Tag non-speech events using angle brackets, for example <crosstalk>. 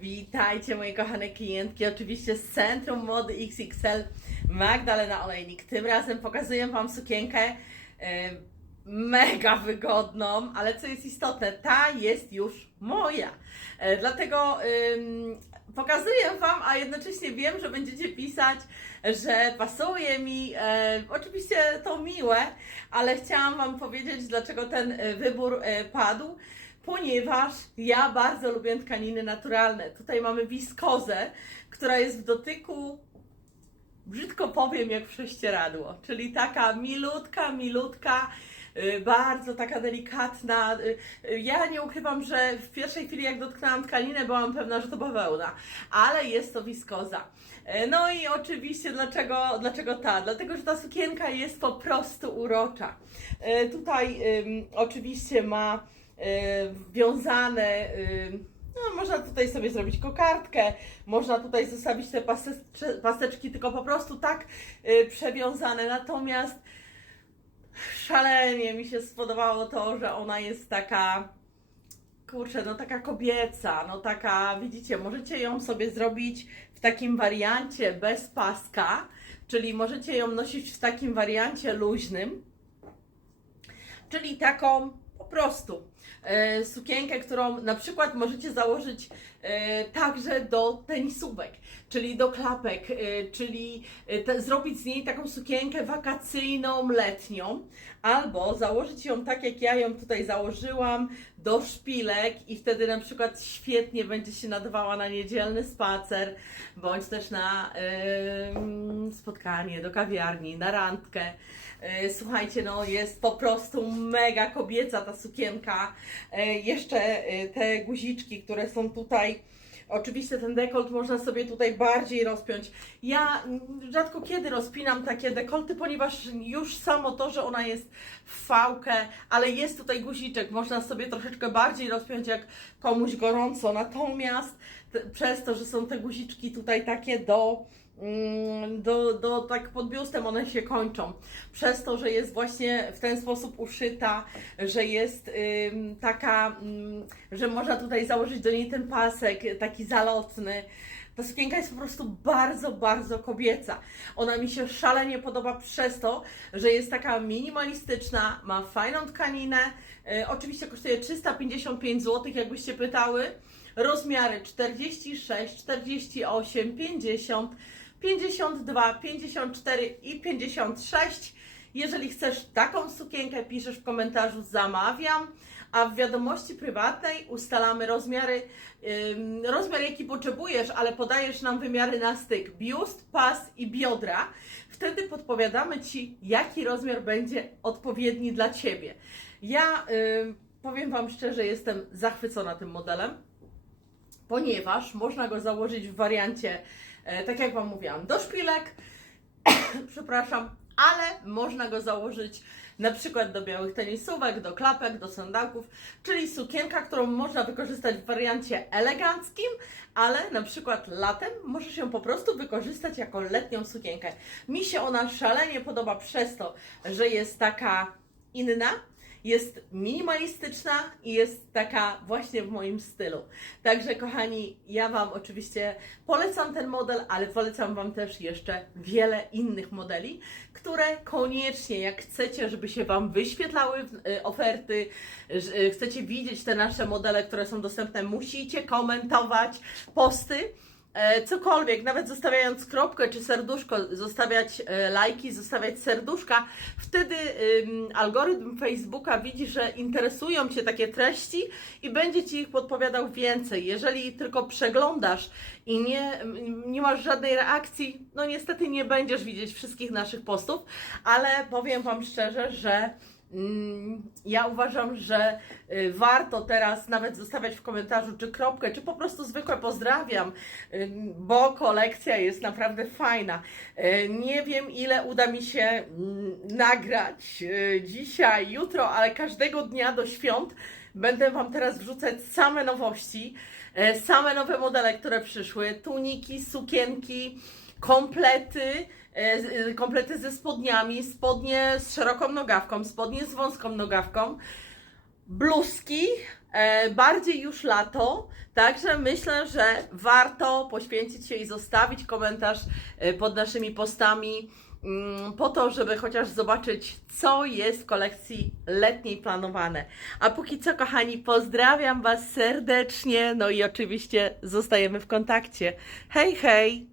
Witajcie moje kochane klientki, oczywiście z Centrum Mody XXL Magdalena Olejnik. Tym razem pokazuję Wam sukienkę e, mega wygodną, ale co jest istotne, ta jest już moja. E, dlatego pokazuję Wam, a jednocześnie wiem, że będziecie pisać, że pasuje mi. E, oczywiście to miłe, ale chciałam Wam powiedzieć, dlaczego ten wybór padł ponieważ ja bardzo lubię tkaniny naturalne. Tutaj mamy wiskozę, która jest w dotyku, brzydko powiem, jak prześcieradło, czyli taka milutka, milutka, y, bardzo taka delikatna. Y, y, Ja nie ukrywam, że w pierwszej chwili, jak dotknęłam tkaninę, byłam pewna, że to bawełna, ale jest to wiskoza. E, No i oczywiście, dlaczego, dlaczego ta? Dlatego, że ta sukienka jest po prostu urocza. E, Tutaj oczywiście ma wiązane. ym, no, można tutaj sobie zrobić kokardkę, można tutaj zostawić te pase- paseczki, tylko po prostu tak y, przewiązane. Natomiast szalenie mi się spodobało to, że ona jest taka, kurczę, no taka kobieca, no taka, widzicie, możecie ją sobie zrobić w takim wariancie bez paska, czyli możecie ją nosić w takim wariancie luźnym, czyli taką po prostu sukienkę, którą na przykład możecie założyć e, także do tenisówek, czyli do klapek, e, czyli e, zrobić z niej taką sukienkę wakacyjną, letnią, albo założyć ją tak, jak ja ją tutaj założyłam, do szpilek i wtedy na przykład świetnie będzie się nadawała na niedzielny spacer, bądź też na spotkanie do kawiarni, na randkę. E, Słuchajcie, no jest po prostu mega kobieca ta sukienka. E, Jeszcze e, te guziczki, które są tutaj. Oczywiście ten dekolt można sobie tutaj bardziej rozpiąć. Ja rzadko kiedy rozpinam takie dekolty, ponieważ już samo to, że ona jest w fałkę, ale jest tutaj guziczek, można sobie troszeczkę bardziej rozpiąć jak komuś gorąco. Natomiast przez to, że są te guziczki tutaj takie do do, do tak pod biustem one się kończą. Przez to, że jest właśnie w ten sposób uszyta, że jest taka, ym, że można tutaj założyć do niej ten pasek taki zalotny. Ta sukienka jest po prostu bardzo, bardzo kobieca. Ona mi się szalenie podoba przez to, że jest taka minimalistyczna, ma fajną tkaninę. Y, oczywiście kosztuje 355 zł, jakbyście pytały. Rozmiary 46, 48, 50, 52, 54 i 56. Jeżeli chcesz taką sukienkę, piszesz w komentarzu zamawiam, a w wiadomości prywatnej ustalamy rozmiary, rozmiar jaki potrzebujesz, ale podajesz nam wymiary na styk, biust, pas i biodra. Wtedy podpowiadamy Ci, jaki rozmiar będzie odpowiedni dla Ciebie. Ja powiem Wam szczerze, jestem zachwycona tym modelem ponieważ można go założyć w wariancie, tak jak Wam mówiłam, do szpilek, <coughs> przepraszam, ale można go założyć na przykład do białych tenisówek, do klapek, do sandałków, czyli sukienka, którą można wykorzystać w wariancie eleganckim, ale na przykład latem możesz ją po prostu wykorzystać jako letnią sukienkę. Mi się ona szalenie podoba przez to, że jest taka inna, jest minimalistyczna i jest taka właśnie w moim stylu. Także kochani, ja Wam oczywiście polecam ten model, ale polecam Wam też jeszcze wiele innych modeli, które koniecznie, jak chcecie, żeby się Wam wyświetlały y, oferty, y, chcecie widzieć te nasze modele, które są dostępne, musicie komentować posty. E, cokolwiek, nawet zostawiając kropkę czy serduszko, zostawiać e, lajki, zostawiać serduszka, wtedy algorytm Facebooka widzi, że interesują Cię takie treści i będzie Ci ich podpowiadał więcej. Jeżeli tylko przeglądasz i nie, nie masz żadnej reakcji, no niestety nie będziesz widzieć wszystkich naszych postów, ale powiem Wam szczerze, że Ja uważam, że y, warto teraz nawet zostawiać w komentarzu czy kropkę, czy po prostu zwykłe pozdrawiam, y, bo kolekcja jest naprawdę fajna. Y, Nie wiem, ile uda mi się mm, nagrać dzisiaj, jutro, ale każdego dnia do świąt będę Wam teraz wrzucać same nowości, same nowe modele, które przyszły, tuniki, sukienki, komplety, e, komplety ze spodniami, spodnie z szeroką nogawką, spodnie z wąską nogawką, bluzki, e, bardziej już lato, także myślę, że warto poświęcić się i zostawić komentarz e, pod naszymi postami mm, po to, żeby chociaż zobaczyć, co jest w kolekcji letniej planowane. A póki co, kochani, pozdrawiam Was serdecznie, no i oczywiście zostajemy w kontakcie. Hej, hej!